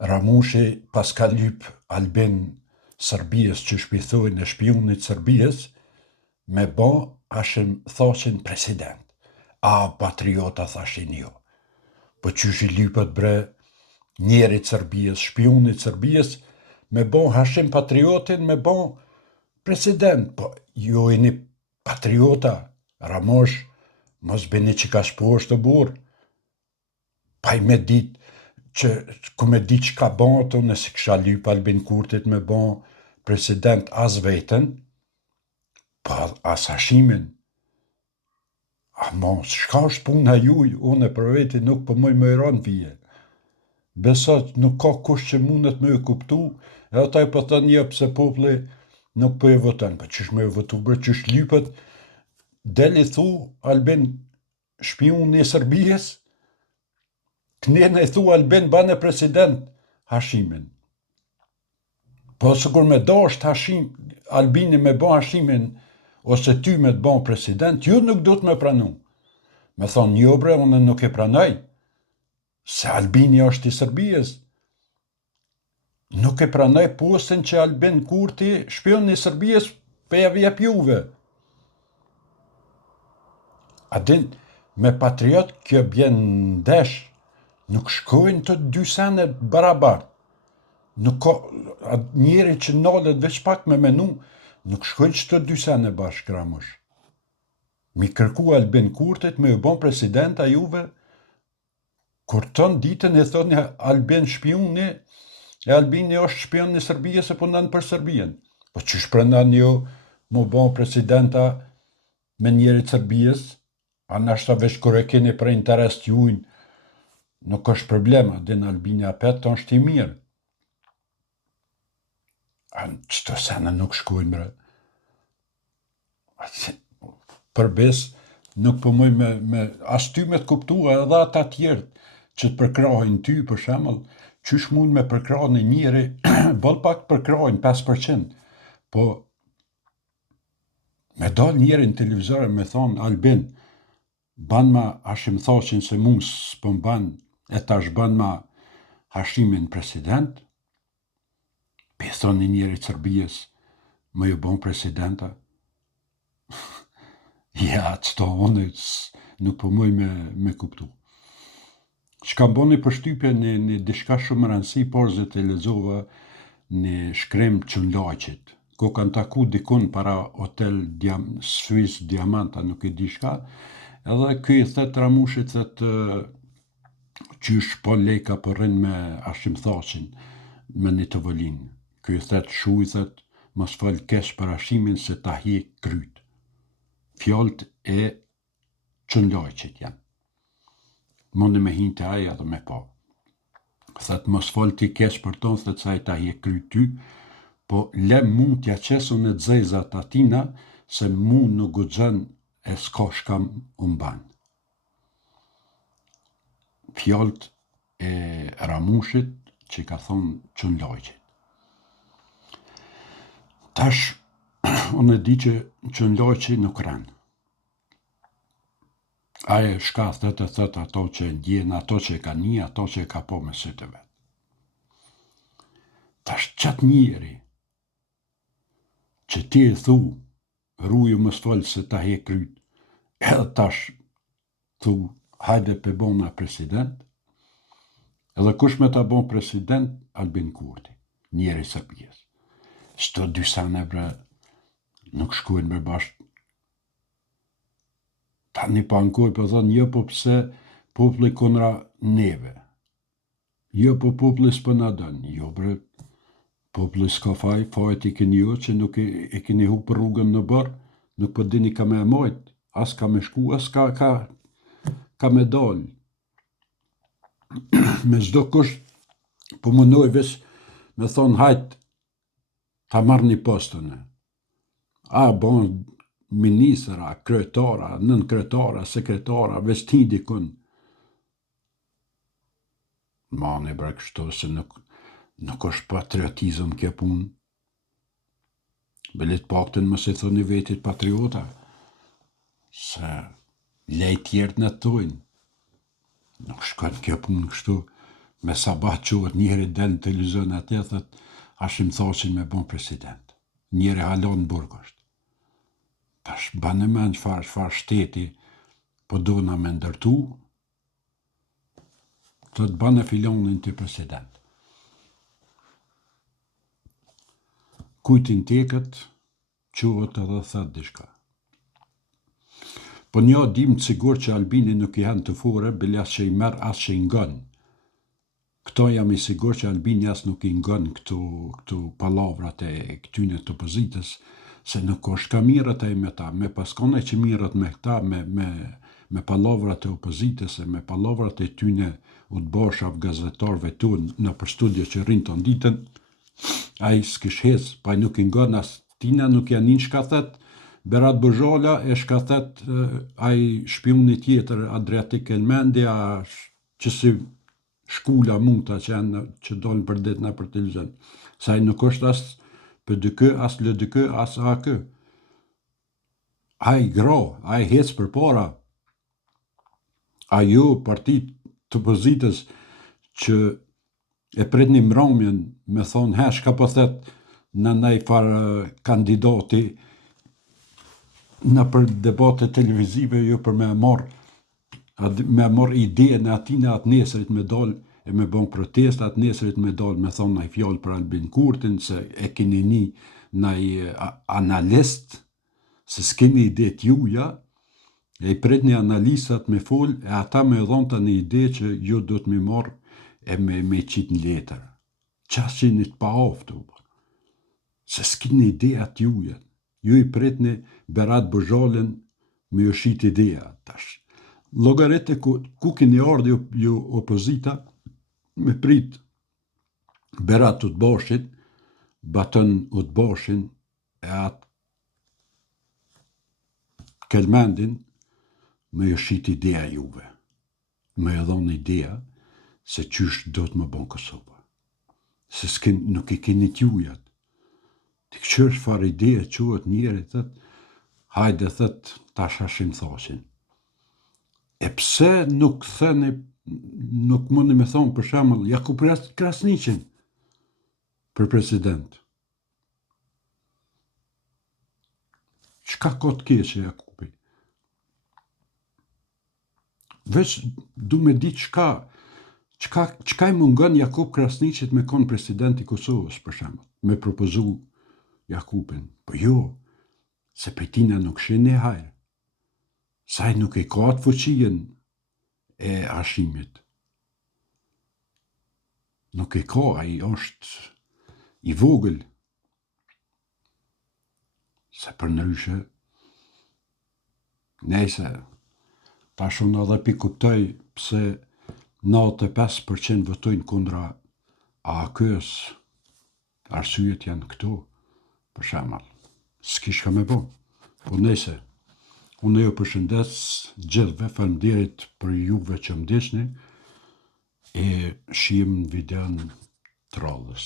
Ramushi pas ka lyp Albin Serbijës që shpithojnë e shpionit Serbijës, me bo ashim thoshin president. A, patriota thashin jo. Po qysh i lypët bre njerit Serbijës, shpionit Serbijës, me bo hashim patriotin, me bo president. Po jo e një patriota, Ramosh, mos bini që ka shposh të burë. Pa i me dit që ku me dit që ka bon ato, nësi kësha lyp Albin Kurtit me bon president as vetën, pa as hashimin. A mos, shka është puna juj, unë për veti nuk për mëj më iron vije. Besat nuk ka kush që mundet me e kuptu, e ata i për thënë jep se popli nuk për e voten. Pa qysh me e votu, bre, qysh lypët, deli thu Albin shpion një Serbijës, kënjene i thu Albin bane president hashimin. Po së kur me do është hashim, Albini me bo hashimin, ose ty me të bon president, ju nuk do të me pranu. Me thonë, jo bre, unë nuk e pranaj, se Albini është i Serbijës. Nuk e pranaj postin që Albin Kurti shpion i Serbijës për ja vjep juve. A din, me patriot kjo bjen ndesh, nuk shkojnë të dy sene barabart. Nuk ka, njeri që nalët veç pak me menu, nuk shkojnë që të dy sene bashkë Ramush. Mi kërku Albin Kurtit me u bon president a juve, kur ton ditën e thoni Albin shpioni, e Albini është shpion në Serbijës e punon për Serbijen. Po që shprenan jo mu bon presidenta me njerit Serbijës, a nashta veç kur e keni për interes t'jujnë, nuk është problema, din Albini apet të është i mirë. A në qëto sene nuk shkojnë, bre. Për bes, nuk për mëj me as ty me t'kuptua edhe ata tjerë që të përkrahin ty, për shemëll, qysh mund me përkrah në njeri, bol pak përkrahin 5%, po me dal njeri në televizore me thonë Albin, ban ma hashim thoshin se mu s'pën ban, e tash ban ma hashimin president, pe thonë njeri Serbijës, më ju bon presidenta. Ja, qëto unë nuk për mëj me kuptu. Që kam bo një përshtypje një dishka shumë rëndësi, por zë të lezova një shkrem Qënlaqit. Ko kanë taku dikun para hotel Swiss Diamanta, nuk e dishka, edhe këj thët Ramushit thët qysh po lejka për rrin me ashim thashin, me një të vëllin. Këj thët shuj thët, mos fal kesh për ashimin se ta hi kryt. Fjallët e Qënlaqit janë. Mëndi me hinë të aja dhe me pa. Thët mos fal ti kesh për tonë, thët sa i ta hi kryt ty, po le mu t'ja qesu në dzezat atina, se mu në guxën e s'ka shkam umban. Fjallët e Ramushit që ka thonë Qënlaqit. Tash, unë e di që Qënlaqi nuk rënë. Aje shka thët ato që ndjen, ato që ka një, ato që ka po me sytë vetë. Tash qatë njeri, që ti e thu, rruju më s'falë se ta he kryt, edhe tash thu, hajde pe bona president, edhe kush me ta bon president, Albin Kurti, njeri Serbijës. Shto dy sene, bre, nuk shkujnë me bashkë. Ta një pankoj për thonë, jo po pse popli konra neve. Jo po popli s'pë na dënë. Jo bre, popli s'ka fajt i këni jo që nuk e keni hu për rrugën në bërë, nuk për dini ka me mojt, as ka me shku, as ka me dalë. Me zdo kush, po mënoj vesh me thonë hajt, ta marrë një postën e. A, bon, ministra, kryetara, nën kryetara, sekretara, veç ti dikun. Mane bre kështu se nuk është patriotizëm kjo punë. Belit pakten më se thoni vetit patriota, se lej tjertë në tojnë. Nuk shkon kjo punë kështu. Me sabah quhet njëri del në televizion atje, thët, ashim thoshin me bon president. Njëri halon në burg është. Tash, banë me në çfarë shteti, po do na me ndërtu, të të banë filonin të president. Kujtin tekët, quhet edhe thët dishka. Po një dim të sigur që Albini nuk i hanë të fure, bile as që i merë, as që i ngën. Këto jam i sigur që Albini as nuk i ngën këtu palavrat e këtyne të opozitës, se nuk është ka mirët e me ta, me paskone që mirët me ta, me palavrat e opozitës e me palavrat e tyne u të boshav gazetarve tu në për studio që rinë të nditën, a i s'kish hez, pa i nuk i ngën as tina nuk janë një shka thet, Berat Bozhola e shka thet a i shpioni tjetër Adriatik Elmendja, që si shkula mund të që dolën për det në për televizion. Sa i nuk është as PDK, as LDK, as AK. A i gra, a i hec për para. A ju partit të opozitës që e pret një mramjen me thonë, shka po thet në nej farë kandidati në për debate televizive, jo për me marr ide në atina atë nesërit me dal e me bon protest, atë nesërit me dal me thonë nëj fjallë për Albin Kurtin, se e keni një nëj analist, se s'keni ide t'juja, e i pret një analisat me fol, e ata me dhonë të një ide që ju do të me marrë e me qitë në letër. Qas që një të pa oftu, se s'keni ide t'juja. Ju i pret një Berat Bozholën me ju shit ideja tash. Logarete ku keni ardhë ju opozita me prit Berat u të bashit, batën u të bashin e atë Kelmendin me ju shit ideja juve. Me ju dhonë ideja se qysh do të më bon Kosova. Se nuk i keni t'jujat. Të këqërsh far ideja quhet njeri, thët, hajde thët, tash ashim thoshin. E pse nuk thëni, nuk mundi me thonë për shemëll, Jakub Krasniqin për president. Qka ka të keqe Jakubi? Veç du me di qka i mungon Jakub Krasniqit me konë president i Kosovës, për shemëll, me propozu Jakubin. Po jo, se për tina nuk shene hajrë. Saj nuk e ka të fuqien e ashimit. Nuk e ka, a i është i vogël. Se për nëryshe, nejse, tash unë edhe pi kuptoj pse 95% votojnë kundra AK-s, arsyet janë këtu, për shemëll. S'kish ka me bo. Po nejse, unë ju përshëndes gjithve, faleminderit për juve që më dishni, e shihem në videon të radhës.